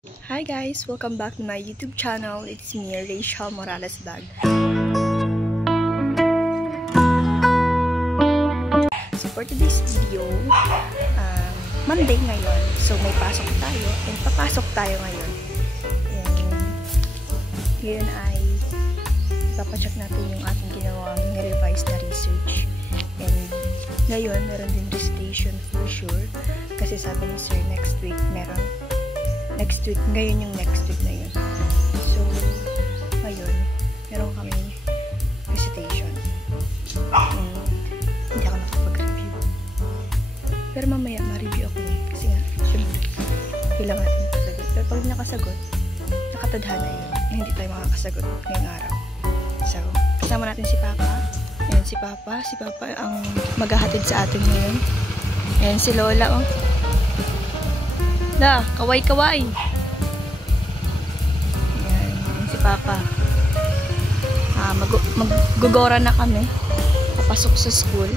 Hi guys! Welcome back to my YouTube channel. It's me, Rachel Morales Vlog. So for today's video, Monday ngayon. So may pasok tayo and papasok tayo ngayon. And ngayon ay papacheck natin yung ating ginawang revise na research. And ngayon meron din recitation for sure. Kasi sabi ni Sir next week meron. Next week, ngayon yung next week na yun. So, ngayon, meron kami recitation. Hindi ako nakapag-review. Pero mamaya, ma-review ako yun. Kasi nga, syempre, kailangan natin nakasagot. Pero pag nakasagot, nakatadhana yun. Hindi tayo makakasagot ngayong araw. So, kasama natin si Papa. Ayan, si Papa. Si Papa ang maghahatid sa atin ngayon. Ayan, si Lola, oh. Da, kaway-kaway. Yan, si Papa. Mag-gugora na kami. Papasok sa school.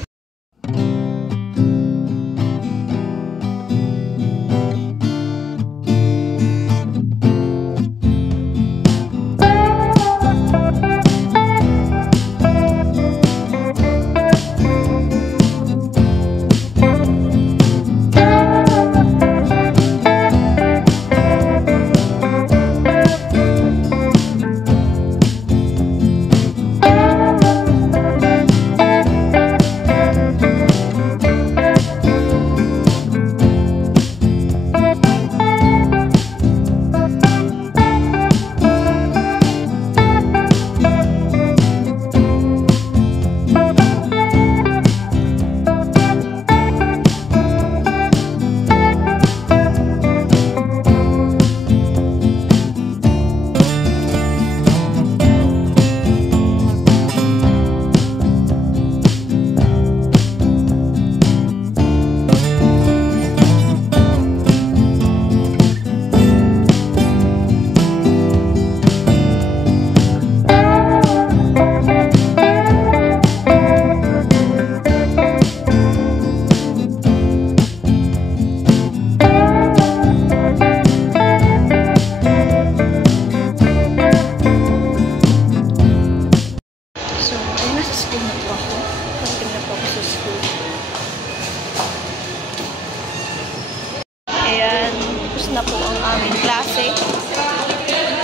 Na po ang aming klase.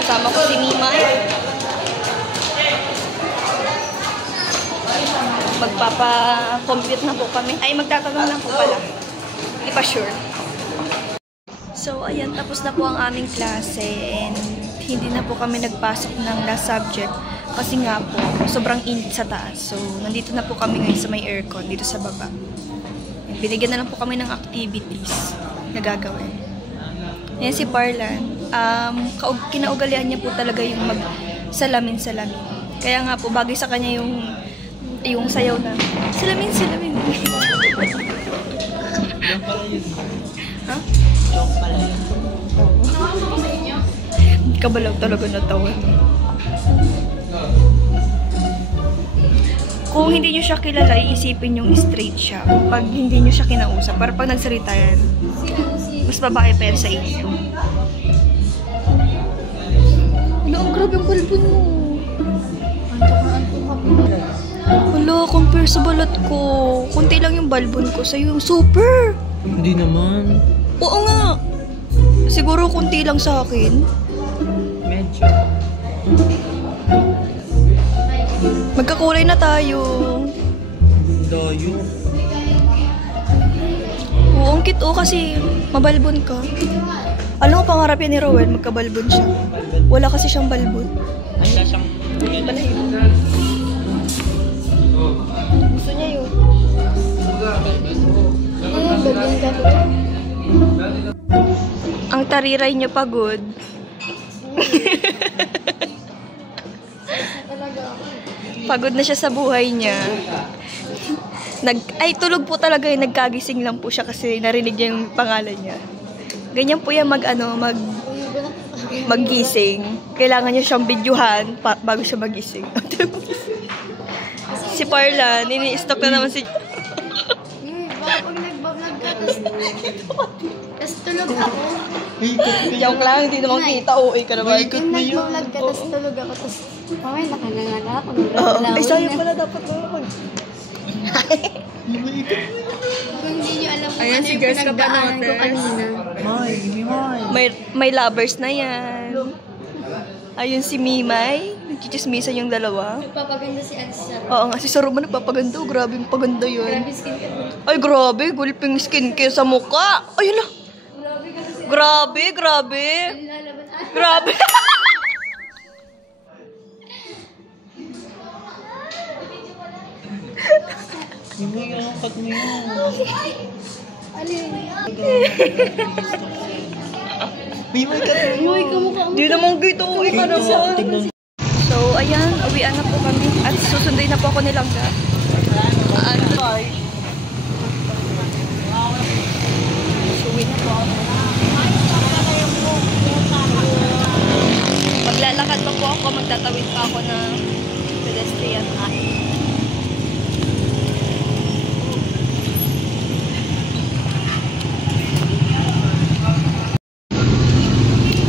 Kasama ko si Mima. Magpapa-compute na po kami. Ay, magtatanong lang po pala. Hindi pa sure. So, ayan, tapos na po ang aming klase and hindi na po kami nagpasok ng last subject kasi nga po, sobrang init sa taas. So, nandito na po kami ngayon sa may aircon, dito sa baba. Binigyan na lang po kami ng activities na gagawin. Yan si Parlan. Kinaugalian niya po talaga yung mag-salamin-salamin. Kaya nga po, bagay sa kanya yung sayaw na salamin-salamin. Ha? Kabalaw talaga na tawa. Kung hindi nyo siya kilala, iisipin yung straight siya. Pag hindi nyo siya kinausap, para pag nagsalita yan, mas babae pa yan sa inyo. Wala, ang grabe ang balbon mo. Wala, compare sa balat ko. Kunti lang yung balbon ko. Sa'yo yung super. Hindi naman. Oo nga. Siguro kunti lang sa akin. Medyo. Magkakulay na tayo. Dayo. Oo, ang cute kasi mabalbon ka. Alam mo, pangarap yan ni Rowell, magkabalbon siya. Wala kasi siyang balbon. Wala siyang Balahibo. Gusto niya yun. Balbon ka po. Ang tariray niya pagod. Pagod na siya sa buhay niya. Tulog po talaga yun. Nagkagising lang po siya kasi narinig niya yung pangalan niya. Ganyan po yan maggising. Kailangan niya siyang videohan bago siya magising. Si Parlan, ini-stop na naman si... Baka pag nagkatas Tapos tulog ako. Joke lang, hindi naman kita. OA ka naman. Yung nag-vlog ka, tapos tulog ako. Tapos mamaya nakanganga ako. Ay, sayang pala dapat mo. Kung hindi nyo alam kung Ayan, ano si yung Girls pinagdaanan ko kanina. May lovers na yan. Ayun si Mimay. Nagchichismisan yung dalawa. Nagpapaganda si Ansa. Oo nga, si Saruman nagpapaganda. Grabe yung paganda yun. Grabe skin ka mo. Ay, grabe. Gulping skincare sa mukha. Ayun na. Grabe, grabe. Lalaban. Grabe. Hindi yung cut mo yun. Alin? Uy, Uy, kamukha mo. Di naman gito. Ikaw naman. Tignan. So, ayan. Uwian na po kami. At susunduin na po ako nilang ga. Suwi na po ako. Maglalakad pa po ako. Magtatawid pa ako ng pedestrian.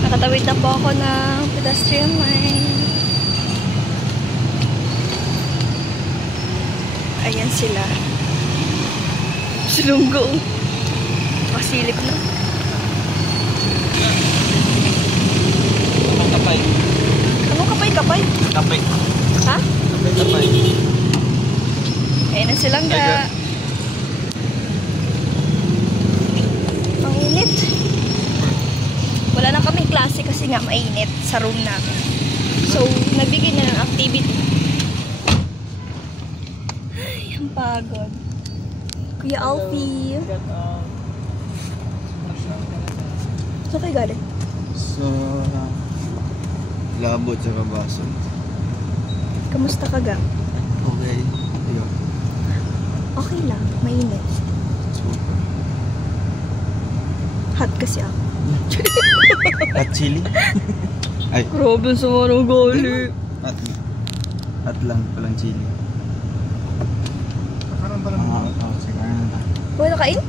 Nakatawid na po ako ng pedestrian line. Ayan sila. Silunggo. Masilip na. Kapay. Anong kapay-kapay? Kapay. Ha? Kapay. Ayan na silang ga. Ang init. Wala na kaming klase kasi nga mainit sa room namin. So, nagbigay na ng activity. Ay, ang pagod. Kuya Alfie. Saan kayo galing? Sa labot sa kabasan. Kamusta ka ga? Okay. Ayun. Okay lang, mainit. Super. Hot kasi ako. At chili? Ay, Grabe sa mga gali. at lang palang chili. Sige. Pwede kain?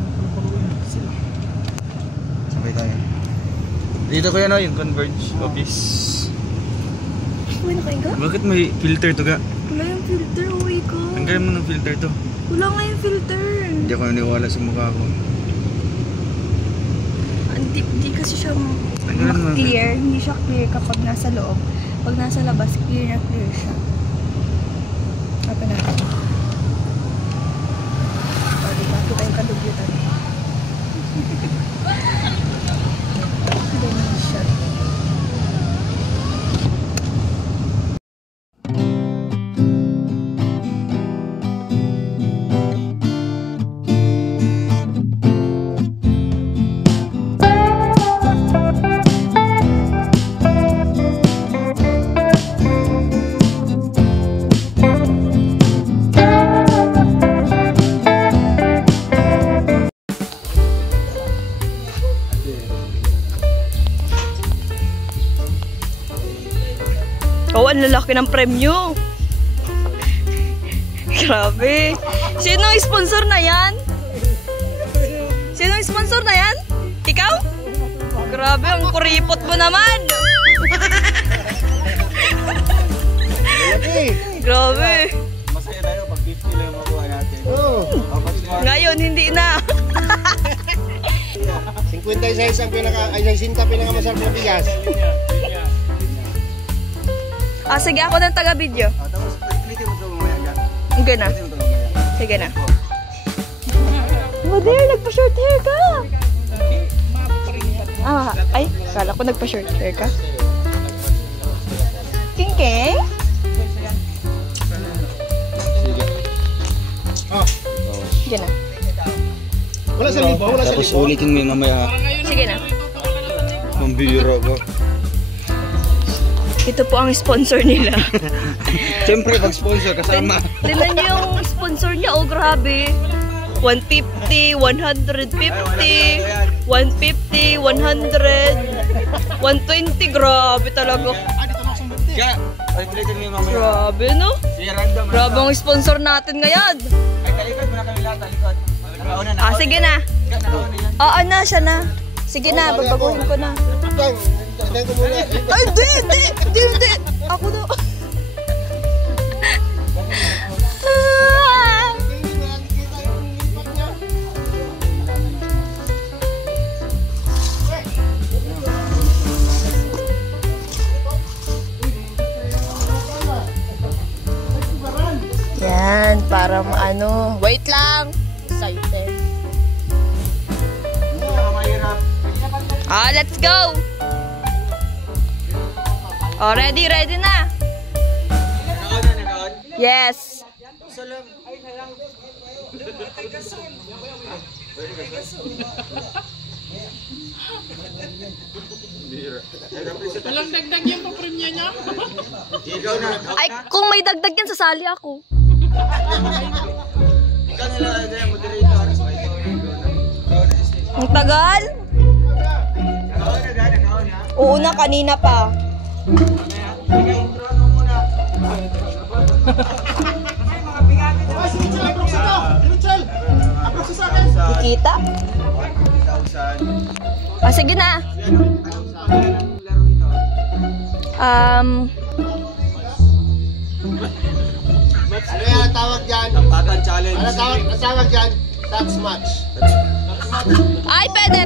Sila. Sabay tayo. Dito ko yan yung Converge office. Pwede kain ka? Bakit may filter to ga? Wala yung filter, uwi ko. Tanggalin mo ng filter to. Wala nga yung filter. Hindi ako naniwala sa mukha ko. Hindi kasi siya Tanggalin mo. clear. Hindi siya clear kapag nasa loob. Pag nasa labas, clear na clear siya. Apa natin. O, diba? Ito tayong kadugyutan. Ganyan siya. Oh, ang lalaki ng premyo. Grabe. Sino ang sponsor na yan? Sino ang sponsor na yan? Ikaw? Grabe, ang kuripot mo naman. Grabe. Masaya tayo pag 50 lang makuha natin. Ngayon, hindi na. 56 ang pinakamasarap na bigas. Ah, sige, ako ng taga-video. Tapos pilitin mo ito mamaya yan. Sige na. Pilitin mo ito mamaya. Sige na. Mother, nagpa-short hair ka. Ah, ay, kala ko nagpa-short hair ka. King-king? Sige. Sige na. Wala sa libo, wala sa Tapos libo. ulitin mo yung mamaya. Sige na. Mambiro ko. Ito po ang sponsor nila. Siyempre, pag-sponsor kasama. Tignan niyo yung sponsor niya. Oh, grabe. 150, 150, 150, 100, 120. Grabe talaga. Kaya, pilitin mo yung mamaya. Grabe, no? Sige, random. Grabe ang sponsor natin ngayon. Ay, talikod mo na kami lahat, talikod. Nakauna na. Ah, sige na. Oo na, siya na. Sige na, babaguhin ko na. Tanggalin ko muna. Ay, hindi. Ako na. Yan, para ano. Wait lang. Excited. Let's go. Oh, ready na. Yes. Walang dagdag yung papremya niya. Ay, kung may dagdag yan, sasali ako. Ikaw nila, moderator. Ang tagal? Oo na, kanina pa. Kita? Sige na. Ano yan ang tawag dyan? Tampatan challenge. Ano ang tawag dyan? Touch match. Ay, pwede.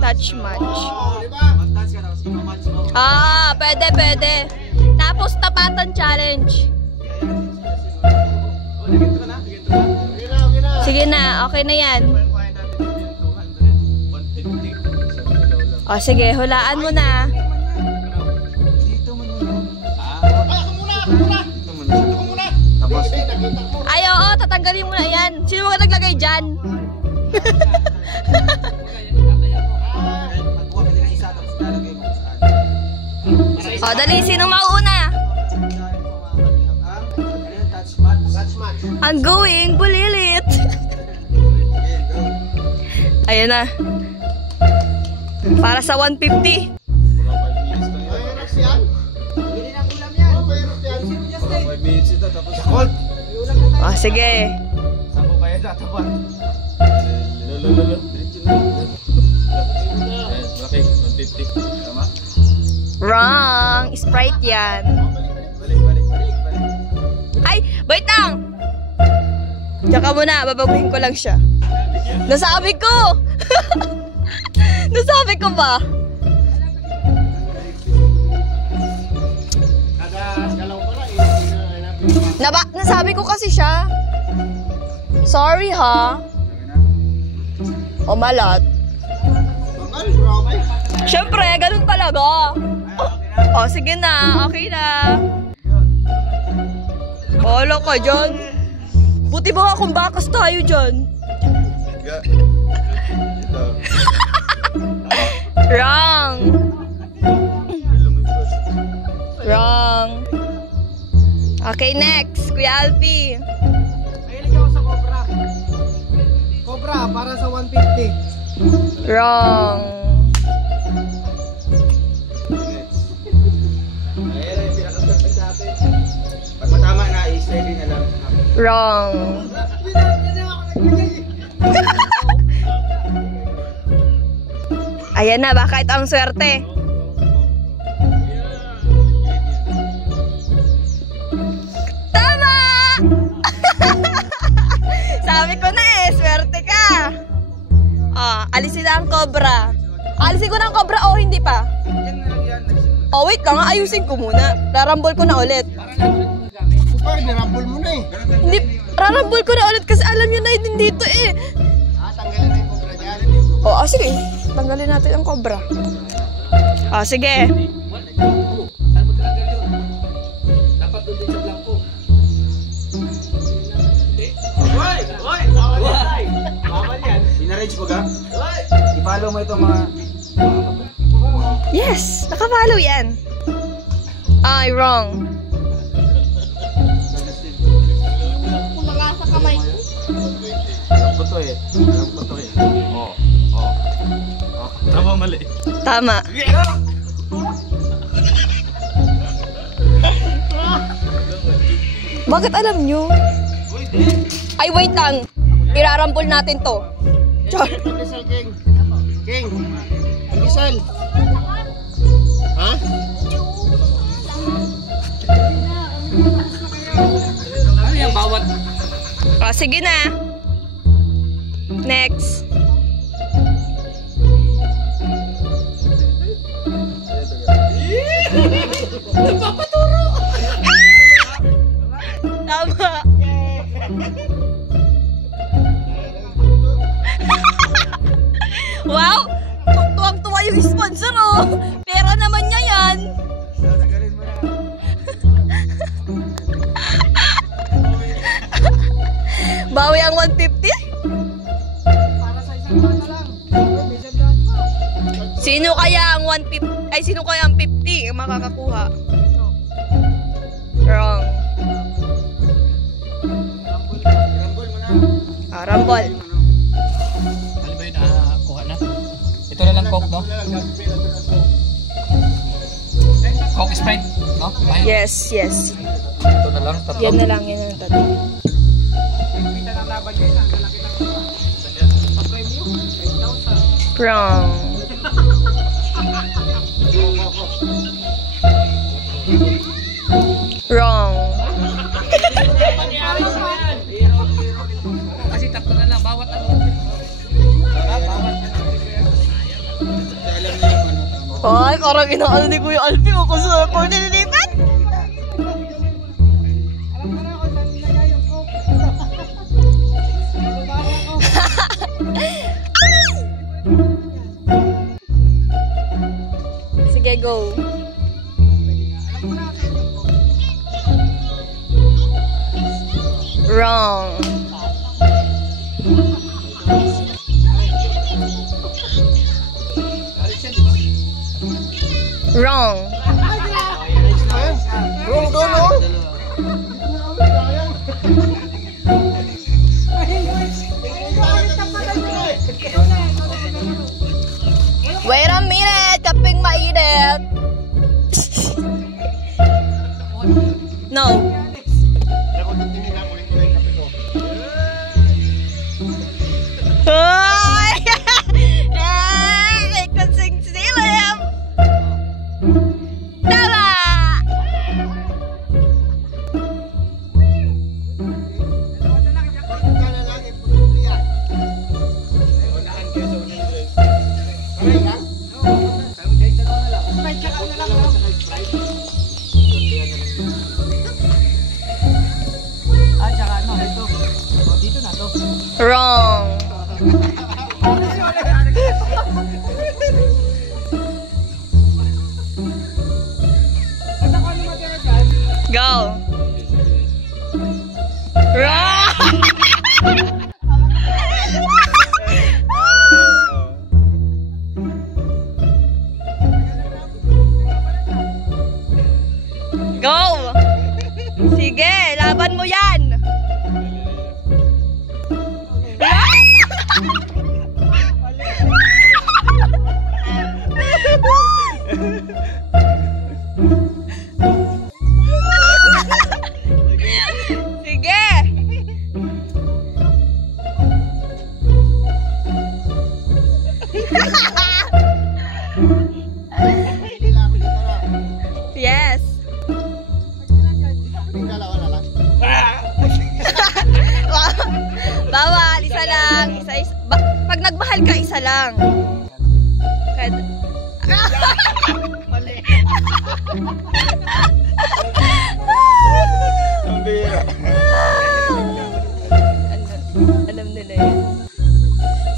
Touch match. Mag-touch ka daw. Sino match mo? Pwede. Tapos tapatan challenge. Sige na, okay na yan. O sige, hulaan mo na. Tapos, Ay, oo, tatanggalin mo na yan. Sino mga naglagay dyan? O, dali, sinong mauuna? Ang going, bulilit. Ayan na. Para sa 150. O, sige. saan ko kaya tatapat? Malaki, 150. Tama? Wrong. Sprite yan. Balik. Ay, wait lang. Tsaka muna, babaguhin ko lang siya. Nasabi ko! Nasabi ko ba? Nasabi ko kasi siya. Sorry ha. O malat. Siyempre, ganun talaga. O, sige na. Okay na. Bahala ka dyan. Buti ba nga kung bakas tayo dyan? Wrong. Wrong. Okay, next. Kuya Alfie. Mahilig ako sa Cobra. Cobra, para sa 150. Wrong. Pag matama na, i-steady na lang. Wrong. Ayan na, bakit ang swerte? Tama! Sabi ko na swerte ka. Alisin na ang cobra. Alisin ko na ang cobra o hindi pa? Oh, wait lang, ayusin ko muna. Rarambol ko na ulit. Super, nirambol mo na eh. Hindi, rarambol ko na ulit kasi alam nyo na yun dito eh. Tanggalin na yung Cobra dyan. Sige. Tanggalin natin ang cobra. Sige. Pinarage mo ka? I-follow mo itong mga... Yes! Naka-follow yan. Ay, wrong. Kumagasa kamay. Alam ko to eh. Tama, mali. Tama. Bakit alam nyo? Ay, wait lang. Irarambol natin to. Char. Pandesal, King. King. Pandesal. Ha? Ano yung bawat? Sige na. Next. Nagpapaturo! Tama. Wow! Tuwang-tuwa yung sponsor, oh! Pera naman niya yan. Bawi ang 150? Sino kaya ang 150? Ay, sino kaya ang 50 ang makakakuha? Wrong. Rambol. Ano ba yun? Kuha na. Ito na lang Coke, no? Coke Sprite, no? Bahay. Yes, yes. Ito na lang, tatlo. Yan na lang, yan na lang tatlo. Wrong. Wrong. Kasi tatlo na lang, bawat ano. Ay, parang inaano ni Kuya Alfie o kung sa ako nililipat. Sige, go. Wrong. Wrong. Wrong doon, no? Wait a minute, kaping mainit. No. Ay! Ay, kasing silim. Tama! Tsaka ano, ito. Dito na to. Wrong. Go. Wrong. Go. Sige, laban mo yan. Sige. Yes. Bawal, isa lang. Pag nagmahal ka, isa lang. Mali. Alam nila yan.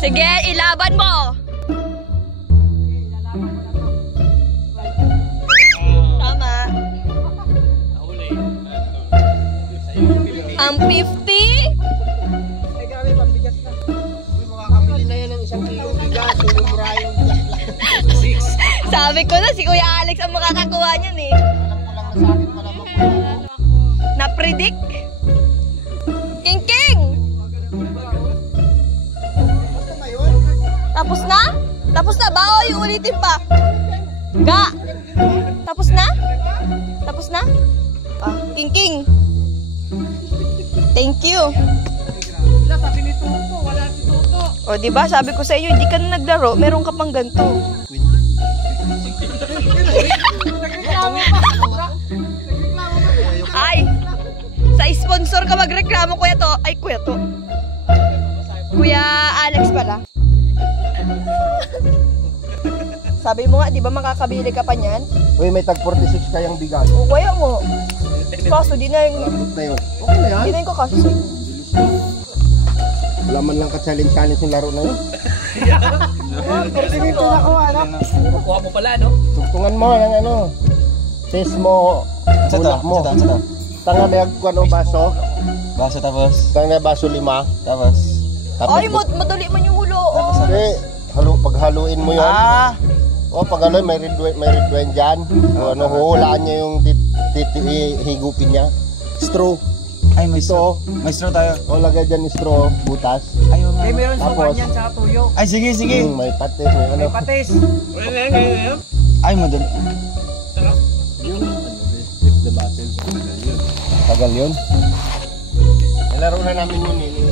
Sige, ilaban mo. Tama. Ang 50? Makakabili na yan ng 1 kilo bigas. Mura yung bigas lang. Sabi ko na, si Kuya Alex ang makakakuha niyan eh. Alam ko lang na sa akin pala makuha. Na-predict? King! Tapos na? Tapos na? Baka yung ulitin pa. Ga! Tapos na? Tapos na? King! Thank you. Wala, sabi ni Toto, wala si Toto. O, di ba? Sabi ko sa inyo, hindi ka na naglaro, meron ka pang ganito. Ay! Sa sponsor ka magreklamo, kuya to. Ay, kuya to. Kuya Alex pala. Sabi mo nga, di ba makakabili ka pa niyan? Uy, may tag 46 kayang bigas. O, kaya mo. Kaso, di na yung... Labot na yun. Okay na yan. Di na yung kakaso sa'yo. Wala man lang ka-challenge yung laro na yun. Dito na ako, anak. Kuha mo pala, no? Tugtungan mo yung ano. Sis mo. Sa to, Bulak mo. sa to. Tanga may agkuan o baso. Baso tapos. Tanga may baso 5. Tapos. Ay, madali man yung hulo. Oh. Hindi. Paghaluin mo yun. Ah! O, pag haluin, may red wine dyan. O, ano, huhulaan niya yung higupin niya. Straw. Ay, may straw. Ito. May straw tayo. O, lagay dyan yung straw, butas. Ayaw nga. Meron Tapos, sa tuyo. Ay, sige, sige. may patis, may ano. Patis. Ay, madali. Tagal yun. Nalaro na namin yun eh.